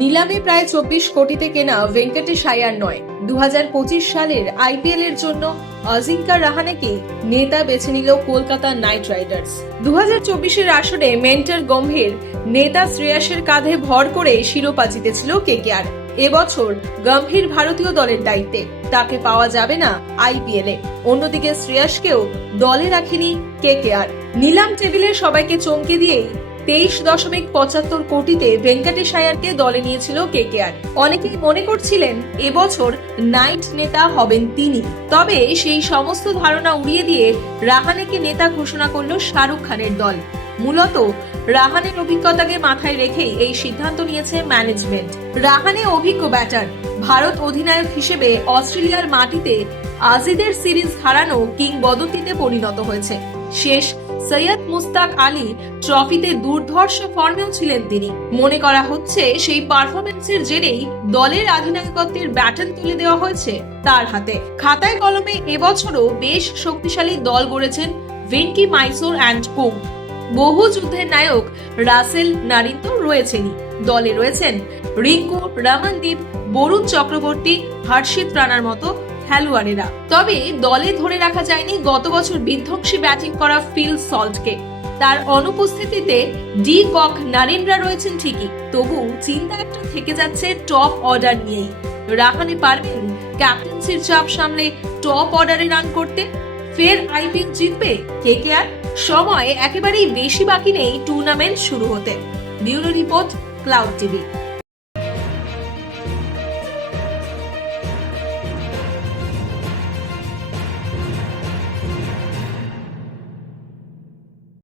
নিলামে প্রায় চব্বিশ কোটিতে কেনা ভেঙ্কটেশ আয়ার নয় দু সালের আইপিএল এর জন্য অজিঙ্কা রাহানেকে নেতা বেছে নিল কলকাতা নাইট রাইডার্স। দু হাজার চব্বিশের আসরে মেন্টার গম্ভীর নেতা শ্রেয়াসের কাঁধে ভর করে শিরোপা জিতেছিল কেকেআর। এবছর গম্ভীর ভারতীয় দলের দায়িত্বে। তাকে পাওয়া যাবে না আইপিএল অন্যদিকে শ্রেয়াসকেও দলে রাখেনি কেকেআর। নিলাম টেবিলে সবাইকে চমকে দিয়েই তেইশ দশমিক পঁচাত্তর কোটিতে ভেঙ্কটেশ আয়ারকে দলে নিয়েছিল কেকেআর। অনেকেই মনে করছিলেন, এবছর নাইট নেতা হবেন তিনি। তবে সেই সমস্ত ধারণা উড়িয়ে দিয়ে রাহানেকে নেতা ঘোষণা করল শাহরুখ খানের দল। মূলত, রাহানের অভিজ্ঞতাকে মাথায় রেখেই এই সিদ্ধান্ত নিয়েছে ম্যানেজমেন্ট। রাহানে অভিজ্ঞ ব্যাটার, ভারত অধিনায়ক হিসেবে অস্ট্রেলিয়ার মাটিতে আজিদের সিরিজ হারানো কিংবদন্তিতে পরিণত হয়েছে। শেষ সৈয়দ মুস্তাক আলী ট্রফিতে দুর্ধর্ষ ফর্মেও ছিলেন তিনি। মনে করা হচ্ছে সেই পারফরমেন্সের জেরেই দলের অধিনায়কত্বের ব্যাটন তুলে দেওয়া হয়েছে তার হাতে। খাতায় কলমে এবছরও বেশ শক্তিশালী দল গড়েছেন ভেঙ্কি মাইসোর অ্যান্ড কুম বহু যুদ্ধের নায়ক রাসেল নারিন তো রয়েছেনই। দলে রয়েছেন রিঙ্কু, রমনদীপ, বরুণ চক্রবর্তী, হর্ষিত রানার মতো খেলোয়াড়েরা। তবে দলে ধরে রাখা যায়নি গত বছর বিধ্বংসী ব্যাটিং করা ফিল সল্টকে। তার অনুপস্থিতিতে ডি কক নারেনরা রয়েছেন ঠিকই, তবু চিন্তা একটা থেকে যাচ্ছে টপ অর্ডার নিয়েই। রাহানে পারবেন ক্যাপ্টেন্সির চাপ সামলে টপ অর্ডারে রান করতে। ফের আইপিএল জিতবে কে কে আর? সময় একেবারেই বেশি বাকি নেই টুর্নামেন্ট শুরু হতে। Bureau report cloud TV.